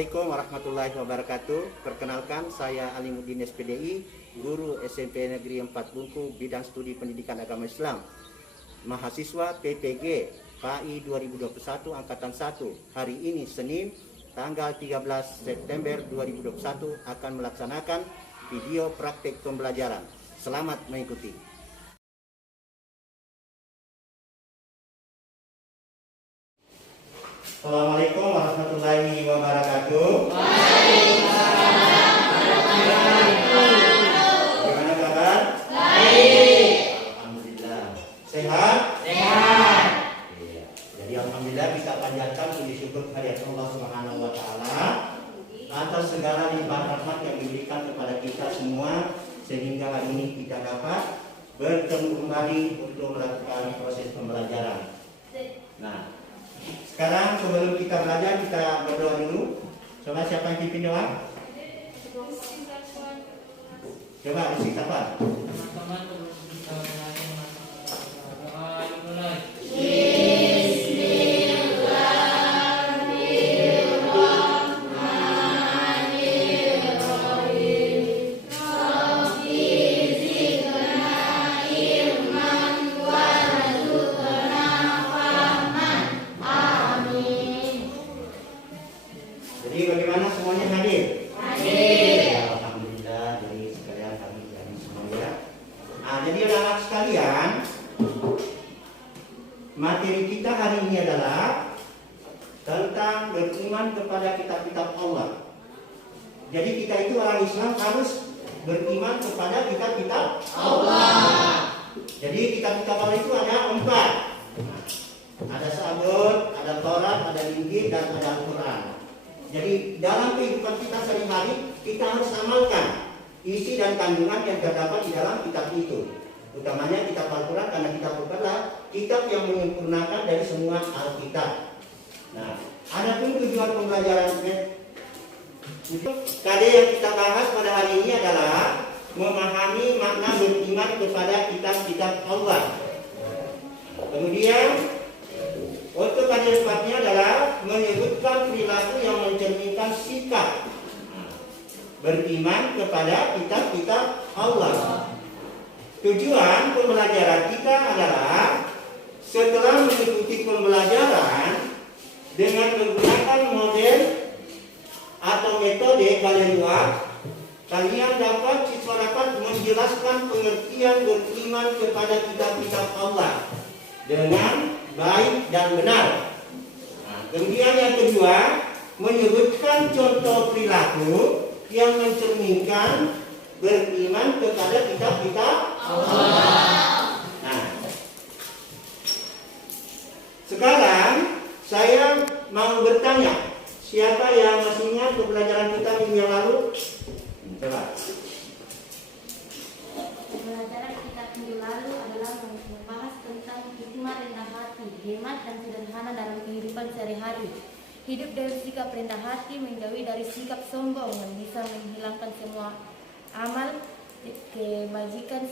Assalamualaikum warahmatullahi wabarakatuh. Perkenalkan, saya Alimuddin SPDI, guru SMP Negeri 4 Bungku, bidang studi pendidikan agama Islam, mahasiswa PPG PAI 2021 Angkatan 1. Hari ini Senin, tanggal 13 September 2021 akan melaksanakan video praktik pembelajaran. Selamat mengikuti. Assalamualaikum warahmatullahi wabarakatuh. Gimana kabar? Baik. Alhamdulillah. Sehat? Sehat. Iya. Jadi alhamdulillah kita panjatkan puji syukur kehadirat Allah Subhanahu wa taala atas segala limpah rahmat yang diberikan kepada kita semua sehingga hari ini kita dapat bertemu kembali untuk melakukan proses pembelajaran. Nah, sekarang sebelum kita belajar, kita berdoa dulu. Coba siapa yang pimpin doa? Coba isi siapa? Jadi bagaimana semuanya hadir? Hadir. Ya, alhamdulillah. Jadi sekalian kami semuanya. Nah, jadi anak-anak sekalian, materi kita hari ini adalah tentang beriman kepada kitab-kitab Allah. Jadi kita itu orang Islam harus beriman kepada kitab-kitab Allah. Jadi kitab-kitab Allah itu ada 4. Ada Zabur, ada Taurat, ada Injil, dan ada Al-Quran. Jadi dalam kehidupan kita sehari-hari kita harus amalkan isi dan kandungan yang terdapat di dalam kitab itu. Utamanya kitab Al-Quran, karena kitab Al-Quran adalah kitab yang menyempurnakan dari semua Alkitab. Nah, ada pun tujuan pembelajaran KD yang kita bahas pada hari ini adalah memahami makna beriman kepada kitab-kitab Allah. Kemudian untuk kajian sepatnya adalah menyebutkan perilaku yang mencerminkan sikap beriman kepada kitab-kitab Allah. Tujuan pembelajaran kita adalah setelah mengikuti pembelajaran dengan menggunakan model atau metode Galeluak, kalian siswa dapat menjelaskan pengertian beriman kepada kitab-kitab Allah dengan baik dan benar. Nah, kemudian yang kedua, menyebutkan contoh perilaku yang mencerminkan beriman kepada kitab-kitab Allah. Nah, sekarang saya mau bertanya, siapa yang masih ingat pembelajaran kita minggu yang lalu? Coba. Pembelajaran kita minggu lalu adalah membahas tentang hikmah rendah hati, hemat dan sederhana dalam kehidupan sehari-hari. Hidup dari sikap rendah hati, menjauhi dari sikap sombong yang bisa menghilangkan semua amal kebajikan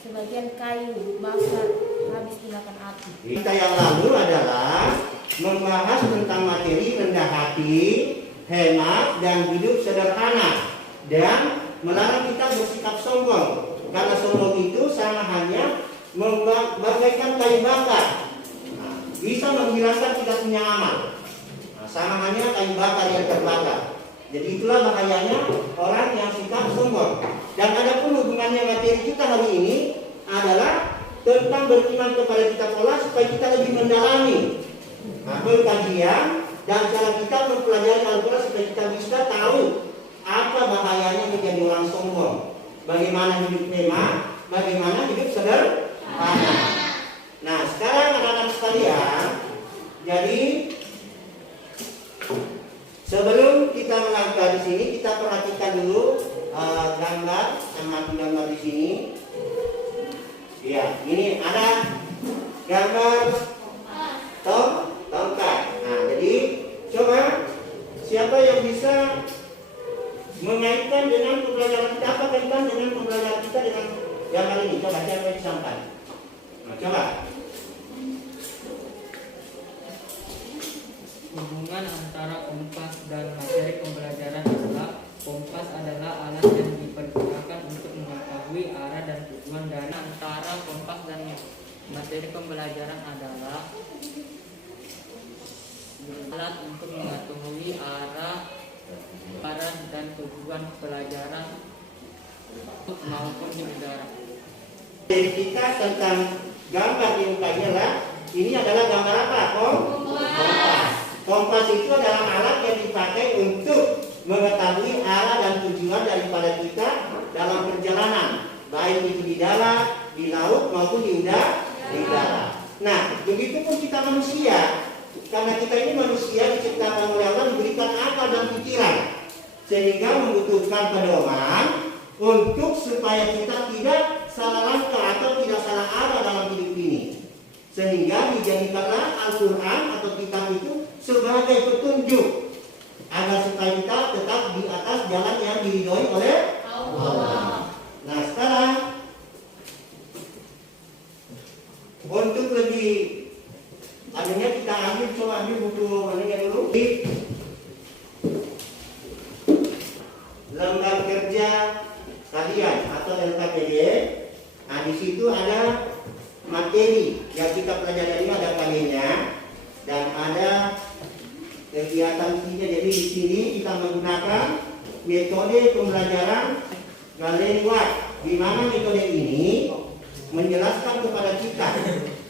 sebagian kayu bakar habis dimakan api. Kita yang lalu adalah membahas tentang materi rendah hati, hemat dan hidup sederhana, dan melarang kita bersikap sombong. Karena sombong itu sama hanya bagaikan kayu bakar, bisa menghilangkan kita punya amal. Sama hanya kayu bakar yang terbakar. Jadi itulah bahayanya orang yang sikap sombong. Dan ada pun hubungannya materi kita hari ini adalah tentang beriman kepada kitab Allah supaya kita lebih mendalami kajian dan cara kita mempelajari Al-Quran supaya kita bisa tahu apa bahayanya menjadi orang sombong. Bagaimana hidup hemat, bagaimana hidup sederhana. Nah, sekarang anak-anak sekalian, jadi sebelum kita melakukan di sini, kita perhatikan dulu gambar di sini. Ya, ini ada gambar tongkat. Nah, jadi coba siapa yang bisa mengaitkan dengan pembelajaran kita, apa kaitan dengan pembelajaran kita dengan gambar ini? Coba siapa yang disampaikan? Nah, coba. Hubungan antara kompas dan materi pembelajaran adalah kompas adalah alat yang dipergunakan untuk mengetahui arah dan tujuan dari antara kompas dan materi pembelajaran adalah alat untuk mengetahui arah dan tujuan pelajaran maupun di udara. Kita tentang gambar di muka lah. Ini adalah gambar apa? Kompas. Kompas itu adalah alat yang dipakai untuk mengetahui arah dan tujuan daripada kita dalam perjalanan, baik itu di darat, di laut maupun di udara. Nah, begitu pun kita manusia, karena kita ini manusia diciptakan oleh Allah, diberikan akal dan pikiran, sehingga membutuhkan pedoman untuk supaya kita tidak salah langkah atau tidak salah arah dalam hidup ini. Sehingga dijadikanlah Al-Quran atau kitab itu sebagai petunjuk agar supaya kita tetap di atas jalan yang diridhoi oleh Allah. Nah, sekarang untuk lebih adanya kita coba ambil buku mananya dulu. Lembar kerja kalian atau LKPD. Nah, di situ ada materi yang kita pelajari, ada kalinya dan ada kegiatan sini. Jadi di sini kita menggunakan metode pembelajaran Gallery White, di mana metode ini menjelaskan kepada kita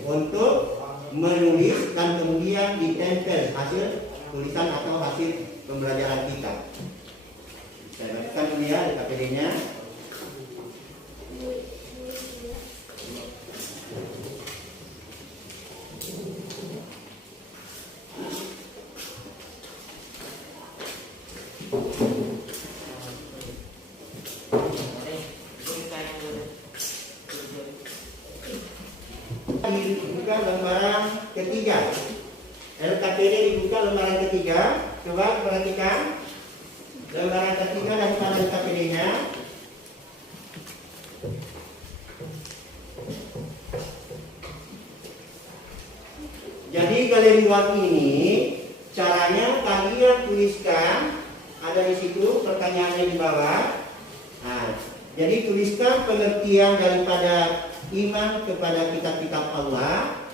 untuk menulis dan kemudian ditempel hasil tulisan atau hasil pembelajaran kita. Saya bacakan dulu ya KPD-nya. Dibuka lembaran ketiga. LKPD dibuka lembaran ketiga. Coba perhatikan lembaran ketiga daripada LKPD-nya. Jadi galeri web ini caranya kalian tuliskan, ada di situ pertanyaannya di bawah. Nah, jadi tuliskan pengertian daripada iman kepada kitab-kitab Allah,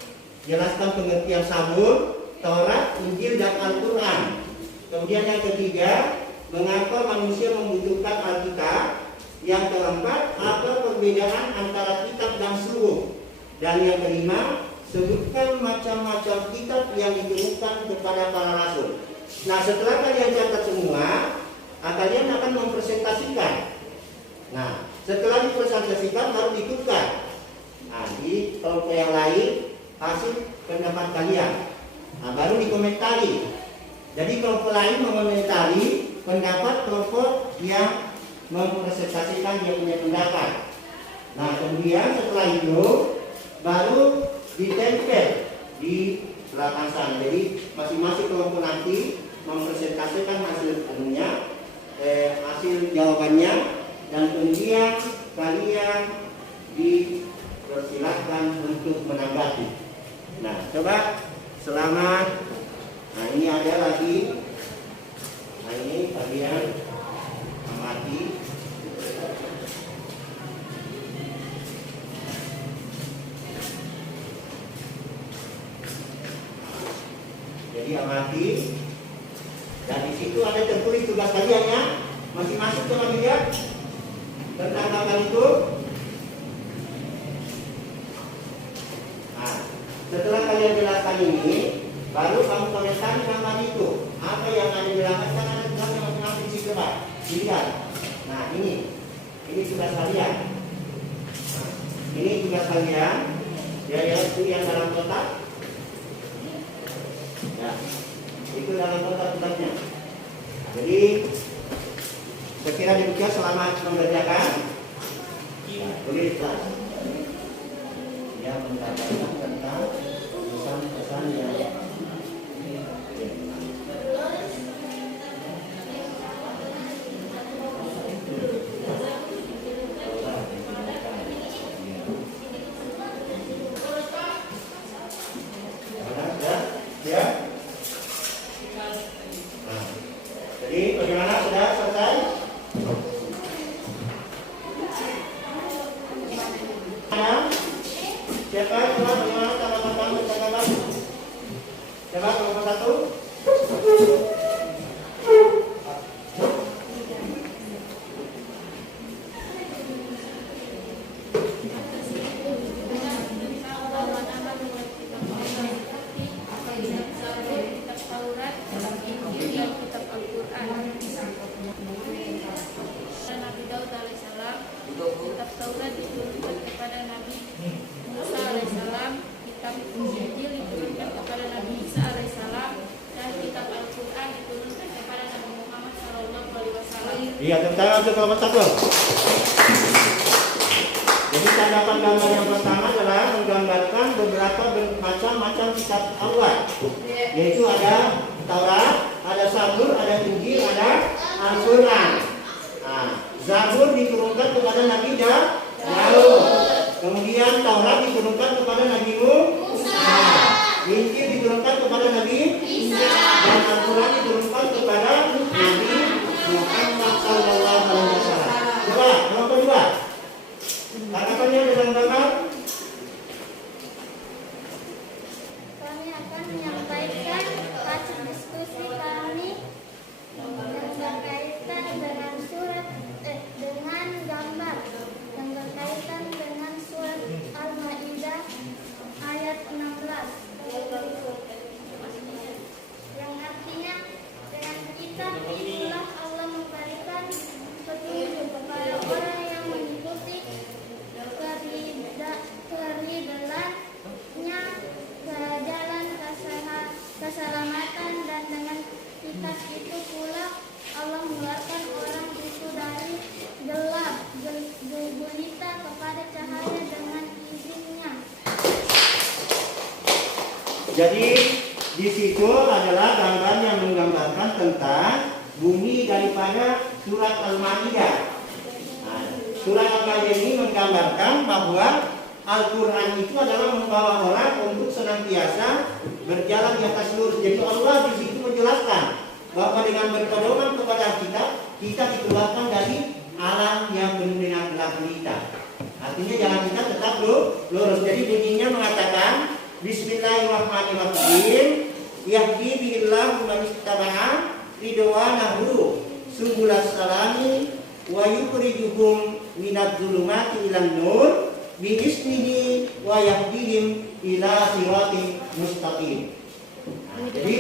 jelaskan pengertian Zabur, Taurat, Injil dan Al-Quran. Kemudian yang ketiga, mengapa manusia membutuhkan Alkitab. Yang keempat, apa perbedaan antara kitab dan suruh. Dan yang kelima, sebutkan macam-macam kitab yang ditemukan kepada para rasul. Nah, setelah kalian catat semua, kalian akan mempresentasikan. Nah, setelah dipresentasikan baru ditukar. Nah, di kelompok yang lain hasil pendapat kalian. Nah, baru dikomentari. Jadi kelompok lain mengomentari pendapat kelompok yang mempresentasikan dia punya pendapat. Nah, kemudian setelah itu baru ditempel di belakang sana. Jadi masing-masing kelompok nanti mempresentasikan hasil hasil jawabannya, dan kemudian kalian dipersilakan untuk menanggapi. Nah, coba selamat. Nah, ini ada lagi. Nah, ini kalian amati. Jadi amati. Dan di situ ada tertulis tugas kalian ya. Masing-masing coba lihat tentang gambar itu. Nah, setelah kalian jelaskan ini, baru kamu komentari gambar itu. Apa yang ada di belakang, kan ada tugasnya masing-masing di situ, Pak. Dilihat. Nah, ini tugas kalian. Nah, ini tugas kalian. Ya, itu yang dalam kotak. Ya, itu dalam kotak tugasnya. Jadi sekira demikian, selamat mengerjakan. Ya, boleh kelas. Ya, mengerjakan tentang pesan-pesan yang ya. Iya, tentang untuk kelompok satu. Jadi tanggapan gambar yang pertama adalah menggambarkan beberapa macam-macam kitab Allah. Yaitu ada Taurat, ada Zabur, ada Injil, ada Al-Quran. Nah, Zabur diturunkan kepada Nabi Daud. Kemudian Taurat diturunkan kepada Nabi Musa. Injil diturunkan kepada Nabi Isa. Dan Al-Quran diturunkan kepada Nabi Muhammad SAW. Coba, yang kedua. Tanggapannya dalam gambar. Kami akan menyampaikan hasil diskusi kami yang berkaitan dengan dengan gambar yang berkaitan dengan surat Al-Maidah ayat 16 yang artinya dengan kitab itulah Allah memberikan petunjuk kepada orang yang mengikuti keribelannya ke jalan keselamatan, dan dengan kitab itu pula Allah mengeluarkan orang itu dari gelap gulita kepada cahaya dengan izinnya. Jadi di situ adalah gambar yang menggambarkan tentang bumi daripada surat Al-Maidah. Nah, surat Al-Maidah ini menggambarkan bahwa Al-Quran itu adalah membawa orang untuk senantiasa berjalan di atas lurus. Jadi Allah di situ menjelaskan bahwa dengan berpedoman kepada kita dikeluarkan dari alam yang penuh dengan gelap gulita. Artinya jalan kita tetap lurus. Jadi bunyinya mengatakan Bismillahirrahmanirrahim. Yahdi billahu man ittaba'a ridwanahu subulas salami wa yukhrijuhum minadz zulumati ilan nur bi ismihi wa yahdihim ila siratin mustaqim. Jadi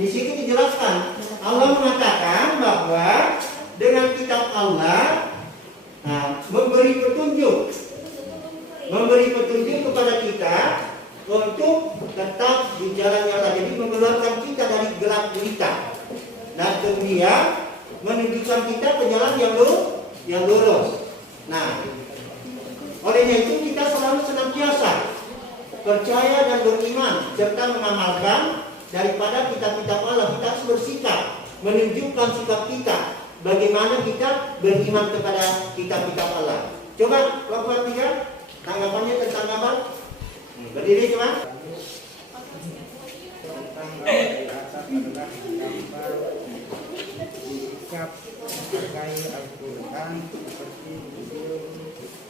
di sini dijelaskan Allah mengatakan bahwa dengan kitab Allah memberi petunjuk kepada kita untuk tetap di jalan yang ada. Jadi mengeluarkan kita dari gelap gulita dan kemudian menunjukkan kita ke jalan yang lurus. Nah, olehnya itu kita selalu senantiasa percaya dan beriman serta mengamalkan daripada kitab-kitab Allah. Kita harus bersikap, menunjukkan sikap kita bagaimana kita beriman kepada kitab-kitab Allah. Coba kelompok 3 tanggapannya tentang gambar. Berdiri coba. Tentang di atas adalah gambar sikap memakai Al-Quran seperti video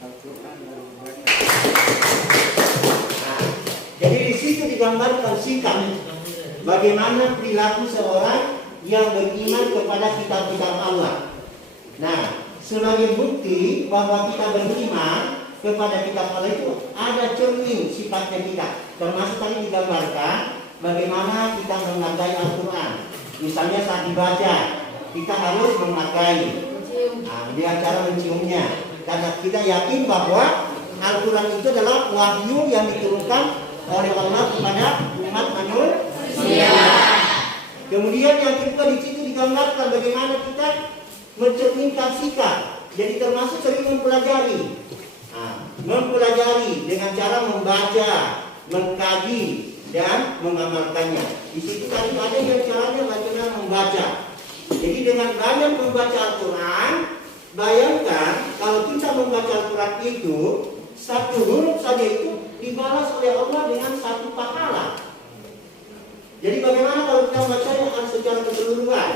Al-Quran dan membaca. Nah, jadi di situ digambarkan sikap bagaimana perilaku seorang yang beriman kepada kitab-kitab Allah. Nah, sebagai bukti bahwa kita beriman kepada kitab Allah itu ada cermin sifatnya kita. Termasuk tadi digambarkan bagaimana kita memakai Al-Quran. Misalnya saat dibaca, kita harus memakai dengan cara menciumnya. Karena kita yakin bahwa Al-Quran itu adalah wahyu yang diturunkan oleh Allah kepada umat manusia. Kemudian yang kedua di situ digambarkan bagaimana kita mencerminkan sikap. Jadi termasuk sering mempelajari dengan cara membaca, mengkaji dan mengamalkannya. Di situ tadi ada yang caranya bagaimana membaca. Jadi dengan banyak membaca Al-Quran, bayangkan kalau kita membaca Al-Quran itu satu huruf saja itu dibalas oleh Allah dengan satu pahala. Jadi bagaimana kalau kita membacanya secara keseluruhan?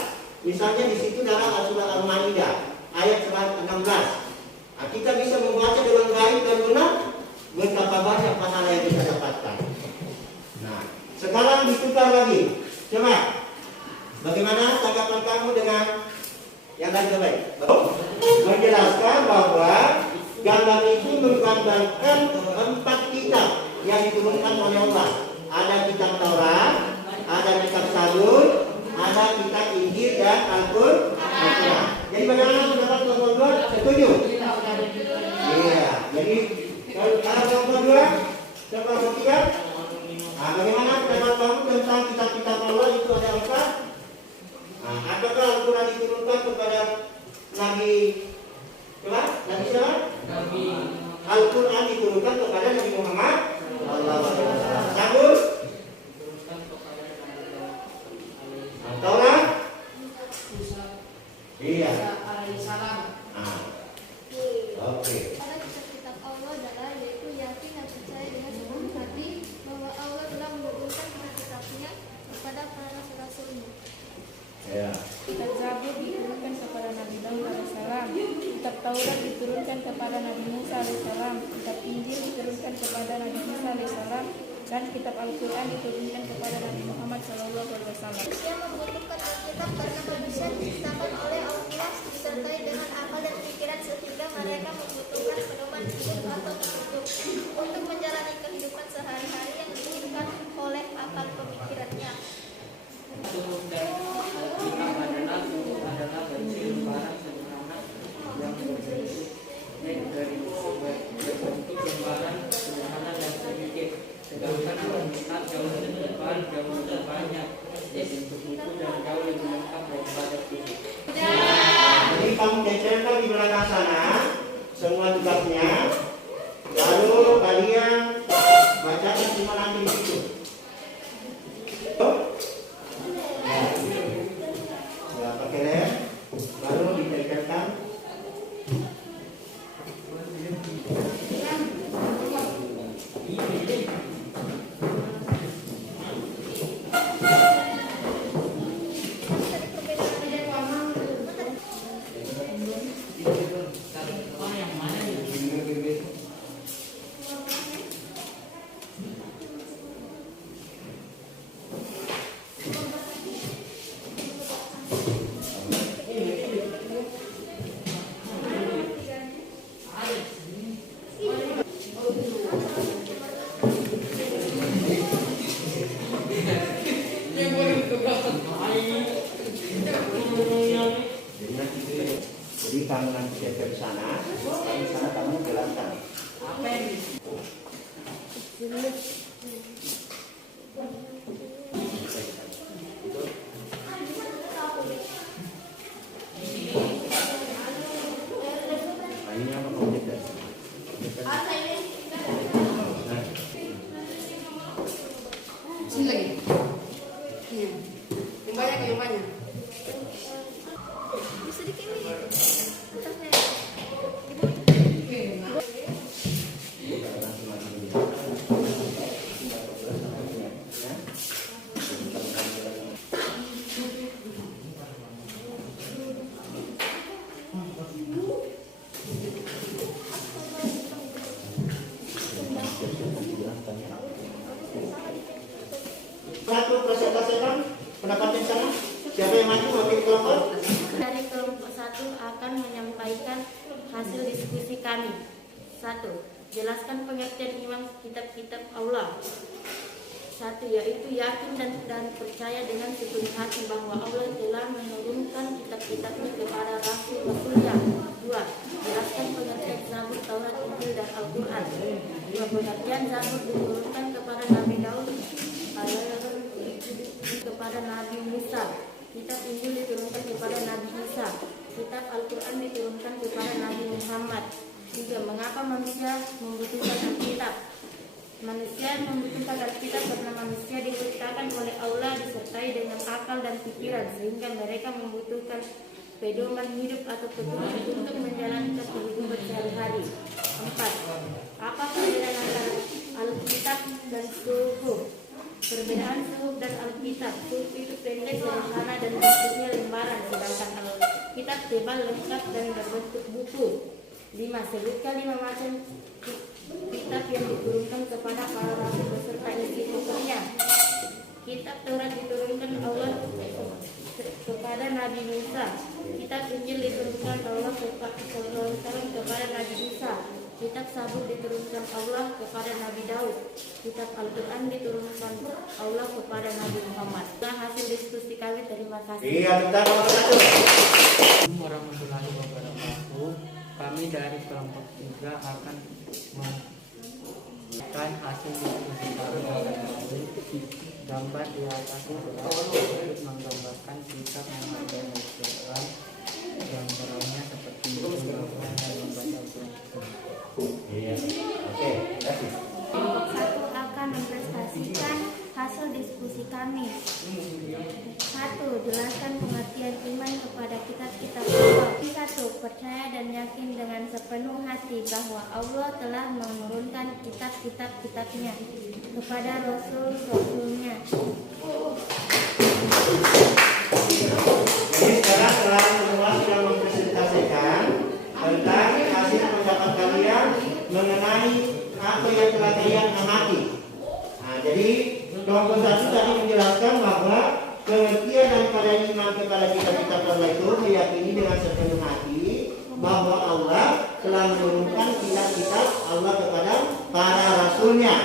Misalnya di situ dalam surah Al-Maidah ayat 16. Nah, kita bisa membaca dengan baik dan benar, betapa banyak pahala yang kita dapatkan. Nah, sekarang ditukar lagi. Coba, bagaimana tanggapan kamu dengan yang tadi baik? Menjelaskan bahwa gambar itu menggambarkan 4 kitab yang diturunkan oleh Allah. Ada kitab Taurat, ada kitab Zabur, ada kitab Injil dan Al-Quran. Jadi bagaimana pendapat kelompok 2? Setuju? Iya. Jadi kalau kelompok 2, kelompok 3, bagaimana pendapat kamu tentang kitab-kitab Allah itu ada 4? Apakah Al-Quran diturunkan kepada Nabi Iya. alaihissalam. Ah. Oke. Pada kitab Allah adalah yaitu yakin dan percaya dengan sepenuh hati bahwa Allah telah menurunkan kitab-kitabnya kepada para rasul-rasulnya. Ya. Kitab Zabur diturunkan kepada Nabi Daud alaihissalam, kitab Taurat diturunkan kepada Nabi Musa alaihissalam, kitab Injil diturunkan kepada Nabi Isa alaihissalam, dan kitab Al-Quran diturunkan kepada Nabi Muhammad SAW. Manusia membutuhkan Alkitab karena manusia diciptakan oleh Allah disertai dengan akal dan pikiran sehingga mereka membutuhkan pedoman hidup atau petunjuk untuk menjalani kehidupan sehari-hari yang diinginkan oleh akal pemikirannya. Suhuf dan Alkitab adalah baju lembaran sederhana yang berbentuk lembaran sederhana dan sedikit, sedangkan Alkitab jauh lebih tebal, jauh lebih banyak bentuk buku dan jauh lebih lengkap daripada suhuf. Jadi kamu cecerkan di belakang sana semua tugasnya, lalu kalian bacakan semua nanti di situ. Ya, pakai lem, lalu ditekerkan. Jadi kamu nanti cecer ke sana, di sana kamu jelaskan. Ini apa kamu cecer? Sini lagi. Iya. Yang banyak, yang banyak. Bisa dikini atasnya. Satu presentasikan pendapatnya sana. Siapa yang maju wakil kelompok? Dari kelompok 1 akan menyampaikan hasil diskusi kami. 1. Jelaskan pengertian iman kitab-kitab Allah. 1. Yaitu yakin dan percaya dengan sepenuh hati bahwa Allah telah menurunkan kitab-kitabnya kepada rasul-rasulnya. 2. Jelaskan pengertian Zabur, Taurat, Injil, dan Al-Quran. 2. Pengertian Zabur diturunkan kepada Nabi Daud, kepada Nabi Musa. Kitab Injil diturunkan kepada Nabi Isa. Kitab Al-Quran diturunkan kepada Nabi Muhammad. 3. Mengapa manusia membutuhkan Alkitab? Manusia membutuhkan Alkitab karena manusia diciptakan oleh Allah disertai dengan akal dan pikiran sehingga mereka membutuhkan pedoman hidup atau petunjuk untuk menjalankan kehidupan sehari-hari. 4. Apa perbedaan antara Alkitab dan Suhuf? Perbedaan Suhuf dan Alkitab: Suhuf itu pendek, sederhana, dan bentuknya lembaran, sedangkan Alkitab tebal, lengkap, dan berbentuk buku. 5. Sebutkan 5 macam kitab yang diturunkan kepada para rasul beserta isi bukunya. Kitab Taurat diturunkan Allah kepada Nabi Musa. Kitab Injil diturunkan Allah kepada Nabi Isa. Kitab Zabur diturunkan Allah kepada Nabi Daud. Kitab Al-Quran diturunkan Allah kepada Nabi Muhammad. Nah, hasil diskusi kami, terima kasih. Iya, bentar, nomor 1. Assalamualaikum warahmatullahi wabarakatuh. Kami dari kelompok 3 akan memberikan hasil diskusi kami. Gambar di atas untuk menggambarkan kitab Muhammad dan Al-Quran. Gambarannya seperti gambaran dan membaca Al-Quran. Iya. Oke, terima kasih. Kelompok 1 akan mempresentasikan hasil diskusi kami. 1. 1. Jelaskan pengertian iman kepada kitab-kitab Allah. 1. Percaya dan yakin dengan sepenuh hati bahwa Allah telah menurunkan kitab-kitabnya kepada Rasul-Rasulnya. Jadi sekarang telah semua sudah mempresentasikan tentang hasil pendapat kalian mengenai apa yang telah kalian amati. Nah, jadi kelompok 1 tadi menjelaskan bahwa pengertian daripada iman kepada kitab-kitab Allah itu meyakini dengan sepenuh hati bahwa Allah telah menurunkan kitab-kitab Allah kepada para rasulnya.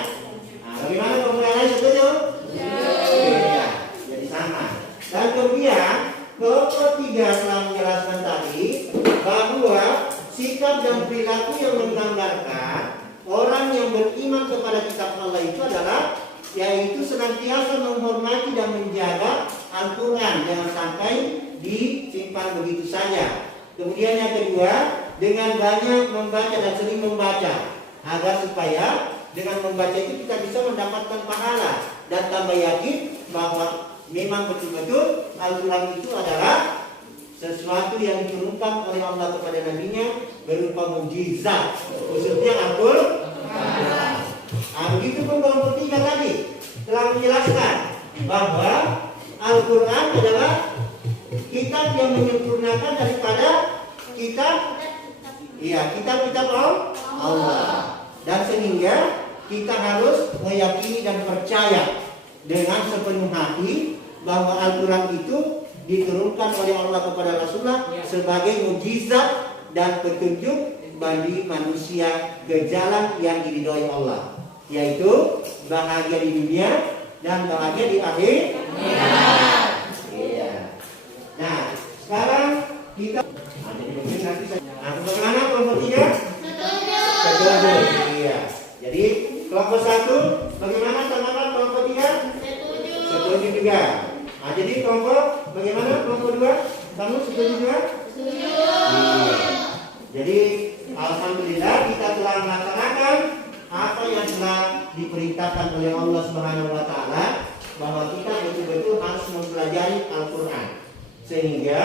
Nah, bagaimana kelompok lain setuju? Ya. Jadi sama. Dan kemudian kelompok 3 telah menjelaskan tadi bahwa sikap dan perilaku yang menggambarkan orang yang beriman kepada kitab Allah itu adalah yaitu senantiasa menghormati dan menjaga Al-Quran, jangan sampai disimpan begitu saja. Kemudian yang kedua, dengan banyak membaca dan sering membaca, agar supaya dengan membaca itu kita bisa mendapatkan pahala dan tambah yakin bahwa memang betul-betul Al-Quran itu adalah sesuatu yang diturunkan oleh Allah kepada nabinya berupa mukjizat, khususnya Al-Quran. Nah, begitu pun kelompok 3 tadi telah menjelaskan bahwa Al-Quran adalah kitab yang menyempurnakan daripada kitab-kitab Allah. Dan sehingga kita harus meyakini dan percaya dengan sepenuh hati bahwa Al-Quran itu diturunkan oleh Allah kepada Rasulullah sebagai mukjizat dan petunjuk bagi manusia ke jalan yang diridhoi Allah, yaitu bahagia di dunia dan bahagia di akhir. Iya. Nah, sekarang kita bagaimana kelompok 3? Setuju. Iya. Jadi kelompok 1 bagaimana tanggapan kelompok 3? Setuju juga. Nah, jadi kelompok bagaimana kelompok 2? Kamu setuju juga? Setuju. Iya. Jadi alhamdulillah kita telah melaksanakan apa yang telah diperintahkan oleh Allah Subhanahu wa taala, bahwa kita betul-betul harus mempelajari Al-Quran, sehingga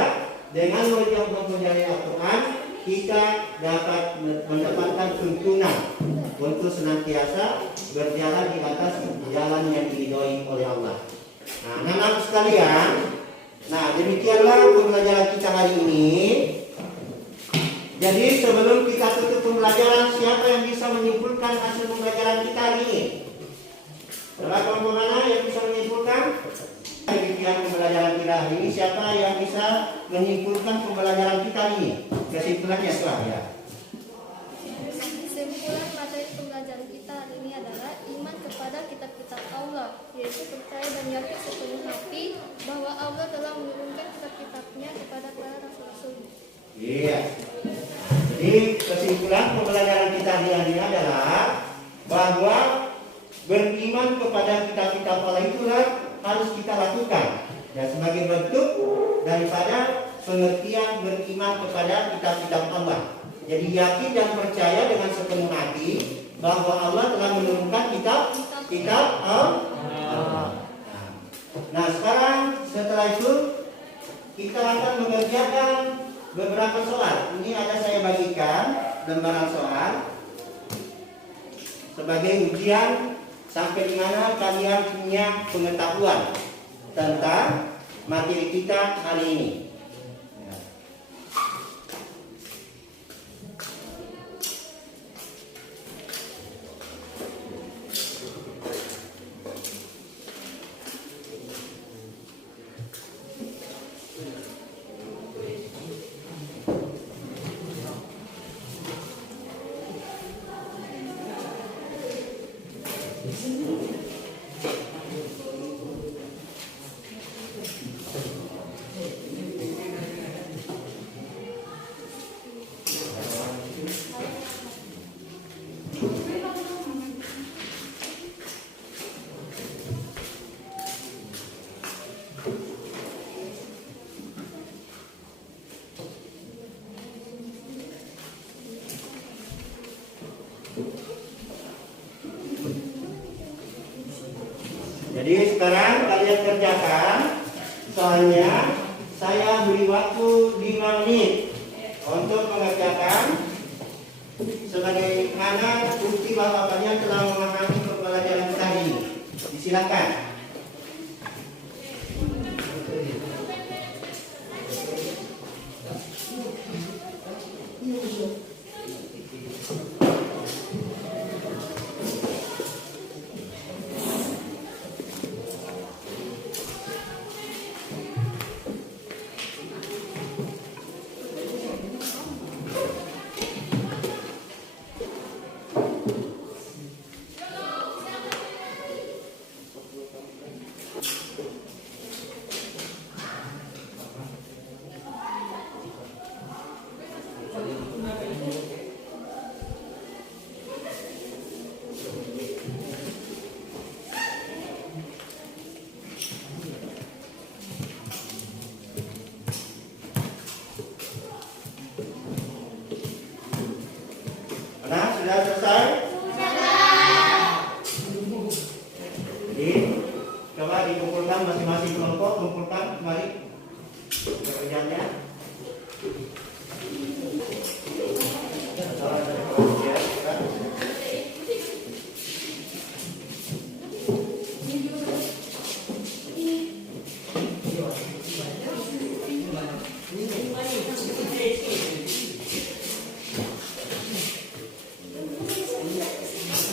dengan mempelajari Al-Quran kita dapat mendapatkan tuntunan untuk senantiasa berjalan di atas jalan yang diridhoi oleh Allah. Nah, anak-anak sekalian, nah demikianlah pembelajaran kita hari ini. Jadi sebelum kita tutup pembelajaran, siapa yang bisa menyimpulkan hasil pembelajaran kita hari ini? Salah kelompok mana yang bisa menyimpulkan? Demikian pembelajaran kita hari ini. Siapa yang bisa menyimpulkan pembelajaran kita hari ini? Kesimpulannya setelah ya. Kesimpulan materi pembelajaran kita hari ini adalah iman kepada kitab-kitab Allah, yaitu percaya dan yakin sepenuh hati bahwa Allah telah menurunkan kitab-kitabnya kepada para rasul-rasulnya. Iya. Jadi kesimpulan pembelajaran kita hari ini adalah bahwa beriman kepada kitab-kitab Allah itulah harus kita lakukan, dan sebagai bentuk daripada pengertian beriman kepada kitab-kitab Allah. Jadi yakin dan percaya dengan sepenuh hati bahwa Allah telah menurunkan kitab Allah. Nah, sekarang setelah itu kita akan mengerjakan beberapa soal. Ini ada saya bagikan lembaran soal sebagai ujian sampai di mana kalian punya pengetahuan tentang materi kita hari ini. Jadi sekarang kalian kerjakan Soalnya saya beri waktu 5 menit untuk mengerjakan sebagaimana bukti bahwa kalian telah memahami pembelajaran tadi. Disilakan. Nah, sudah selesai? Jadi, coba dikumpulkan masing-masing kelompok, kumpulkan kembali pekerjaannya.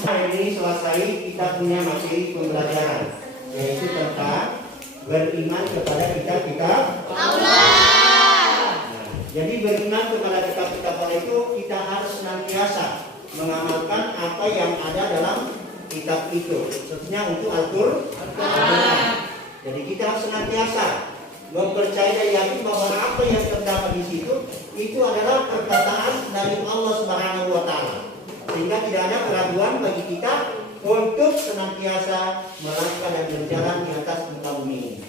Hari ini selesai kita punya materi pembelajaran, yaitu tentang beriman kepada kitab-kitab Allah. Jadi beriman kepada kitab-kitab Allah itu kita harus senantiasa mengamalkan apa yang ada dalam kitab itu, khususnya untuk Al-Quran. Jadi kita harus senantiasa mempercayai dan yakin bahwa apa yang terdapat di situ itu adalah perkataan dari Allah Subhanahu wa Ta'ala, sehingga tidak ada keraguan bagi kita untuk senantiasa melangkah dan berjalan di atas muka bumi ini.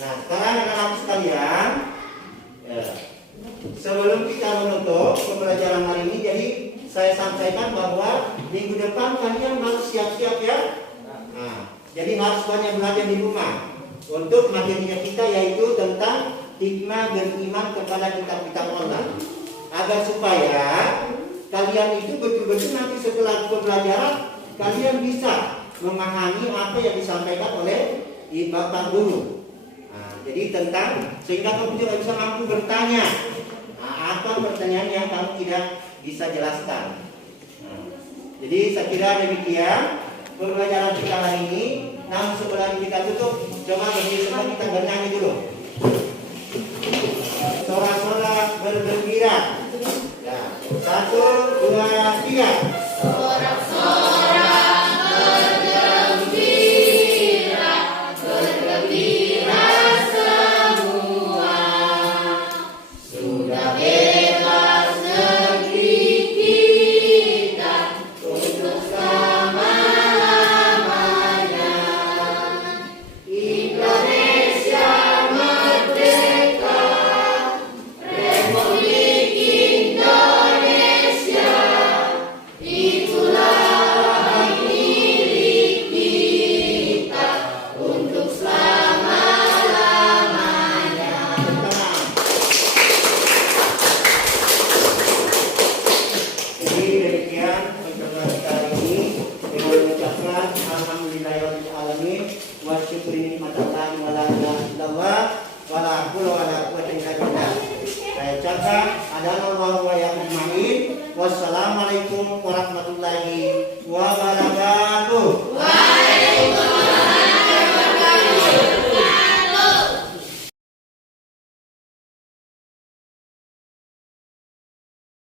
Nah, sekarang anak-anak sekalian, sebelum kita menutup pembelajaran hari ini, jadi saya sampaikan bahwa minggu depan kalian harus siap-siap ya. Nah, jadi harus banyak belajar di rumah untuk materinya kita, yaitu tentang hikmah beriman kepada kitab-kitab Allah, agar supaya kalian itu betul-betul nanti setelah pembelajaran kalian bisa memahami apa yang disampaikan oleh Bapak Guru. Nah, jadi tentang sehingga kamu juga bisa mampu bertanya apa pertanyaan yang kamu tidak bisa jelaskan. Nah, jadi saya kira demikian pembelajaran kita hari ini. Namun sebelum kita tutup, coba bersama kita bernyanyi dulu. Sorak-sorak bergembira. Ya, 1, 2, 3. Sorak-sorak bergembira, bergembira semua. Sudah bebas negeri kita untuk selama-lamanya. Indonesia merdeka, Republik Indonesia, itulah milik kita untuk selama-lamanya. Jadi demikian pembelajaran kali ini dengan mengucapkan alhamdulillahirobbilalamin wa syukri nikmatallahi wa la ilaha illallah wa la haula wa la quwwata illa billah. Saya ucapkan adalallahu wa ya'lamu. Wassalamualaikum